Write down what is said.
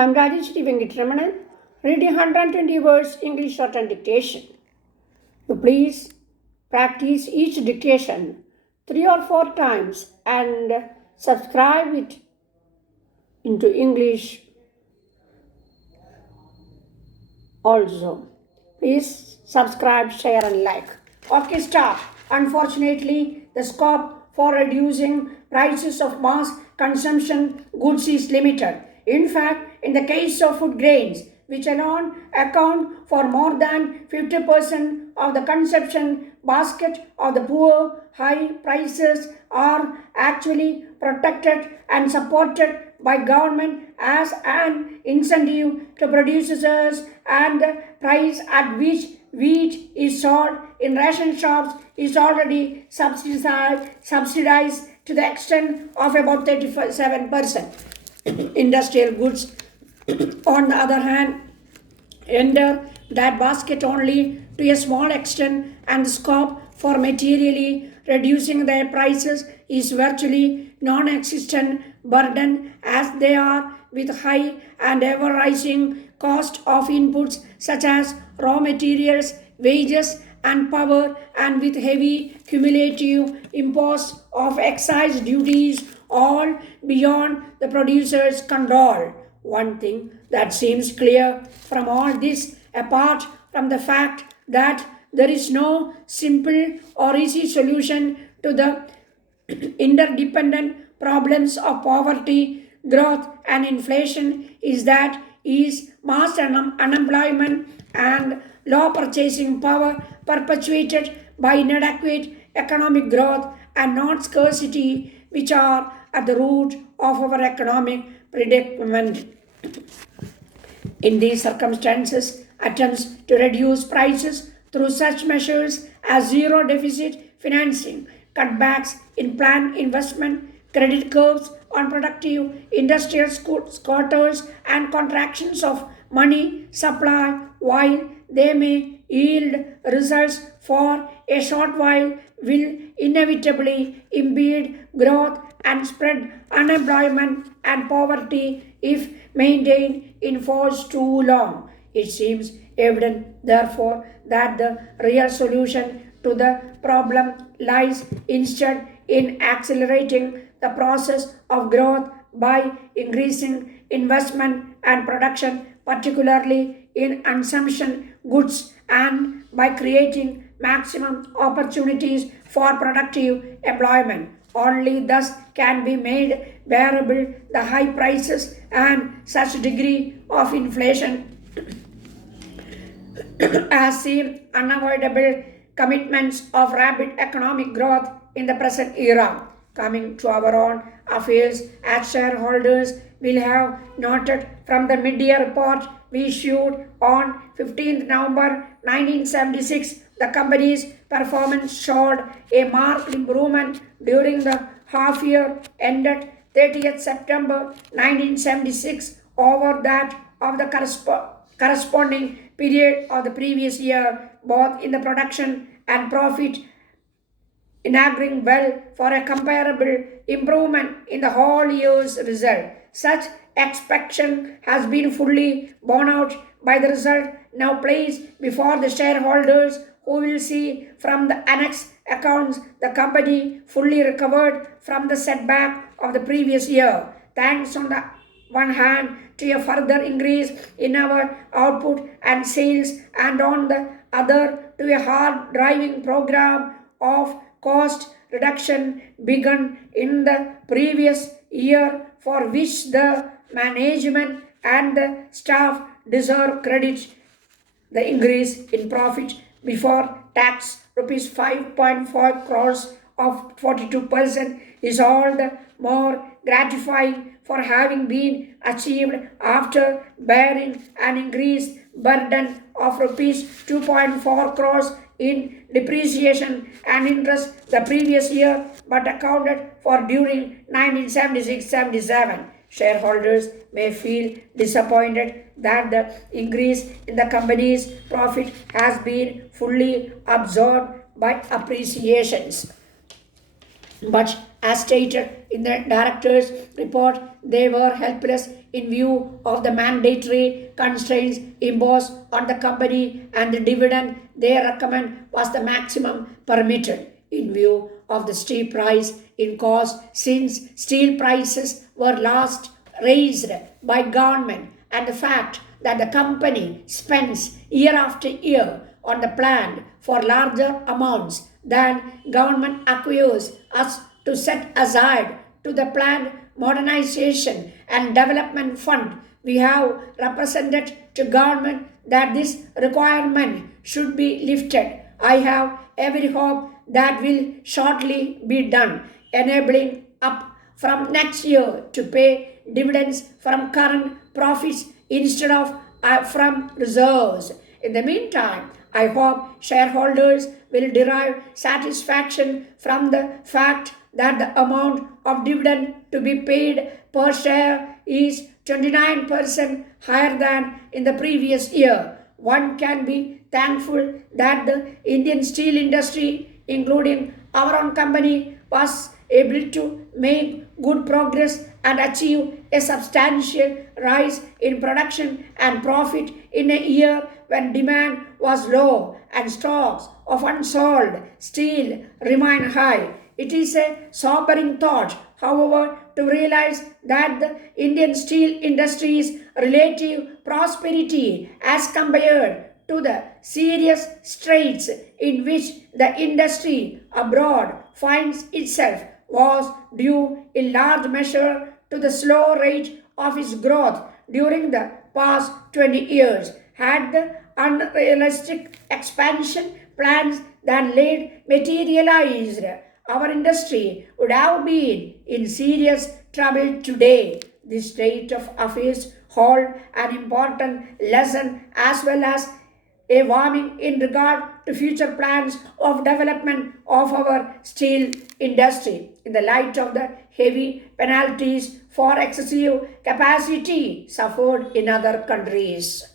I'm Rajeshri Venkatramanan, reading 120 words English shorthand dictation. You please practice each dictation 3 or 4 times and subscribe it into English also. Please subscribe, share and like. Okay, start. Unfortunately, the scope for reducing prices of mass consumption goods is limited. In fact, in the case of food grains, which alone account for more than 50% of the consumption basket of the poor, high prices are actually protected and supported by government as an incentive to producers, and the price at which wheat is sold in ration shops is already subsidized to the extent of about 37%. Industrial goods, on the other hand, enter that basket only to a small extent, and the scope for materially reducing their prices is virtually non-existent burden, as they are with high and ever-rising cost of inputs such as raw materials, wages and power, and with heavy cumulative impose of excise duties all beyond the producer's control. One thing that seems clear from all this, apart from the fact that there is no simple or easy solution to the interdependent problems of poverty, growth and inflation, is that is mass unemployment and low purchasing power perpetuated by inadequate economic growth and not scarcity, which are at the root of our economic predicament. In these circumstances, attempts to reduce prices through such measures as zero deficit financing, cutbacks in planned investment, credit curves on productive industrial quarters, and contractions of money supply, while they may yield results for a short while, will inevitably impede growth and spread unemployment and poverty if maintained in force too long. It seems evident, therefore, that the real solution to the problem lies instead in accelerating the process of growth by increasing investment and production, particularly in consumption goods, and by creating maximum opportunities for productive employment. Only thus can be made bearable the high prices and such degree of inflation as seem unavoidable commitments of rapid economic growth in the present era. Coming to our own affairs, as shareholders will have noted from the mid-year report we issued on 15th November 1976, the company's performance showed a marked improvement during the half year ended 30th September 1976 over that of the corresponding period of the previous year, both in the production and profit, inauguring well for a comparable improvement in the whole year's result. Such expectation has been fully borne out by the result now placed before the shareholders, who will see from the annex accounts the company fully recovered from the setback of the previous year, thanks on the one hand to a further increase in our output and sales, and on the other to a hard driving program of cost reduction begun in the previous year, for which the management and the staff deserve credit. The increase in profit before tax rupees 5.4 crores of 42% is all the more gratifying for having been achieved after bearing an increased burden of rupees 2.4 crores in depreciation and interest the previous year, but accounted for during 1976-77. Shareholders may feel disappointed that the increase in the company's profit has been fully absorbed by appreciations. But as stated in the director's report, they were helpless in view of the mandatory constraints imposed on the company, and the dividend they recommend was the maximum permitted in view of the steep rise in cost since steel prices were last raised by government, and the fact that the company spends year after year on the plan for larger amounts than government acquires us to set aside to the planned modernization and development fund. We have represented to government that this requirement should be lifted. I have every hope that will shortly be done, enabling up from next year to pay dividends from current profits instead of from reserves. In the meantime, I hope shareholders will derive satisfaction from the fact that the amount of dividend to be paid per share is 29% higher than in the previous year. One can be thankful that the Indian steel industry, including our own company, was able to make good progress and achieve a substantial rise in production and profit in a year when demand was low and stocks of unsold steel remain high. It is a sobering thought, however, to realize that the Indian steel industry's relative prosperity as compared to the serious straits in which the industry abroad finds itself was due in large measure to the slow rate of its growth during the past 20 years. Had the unrealistic expansion plans that late materialized, our industry would have been in serious trouble today. This state of affairs hold an important lesson as well as a warning in regard to future plans of development of our steel industry in the light of the heavy penalties for excessive capacity suffered in other countries.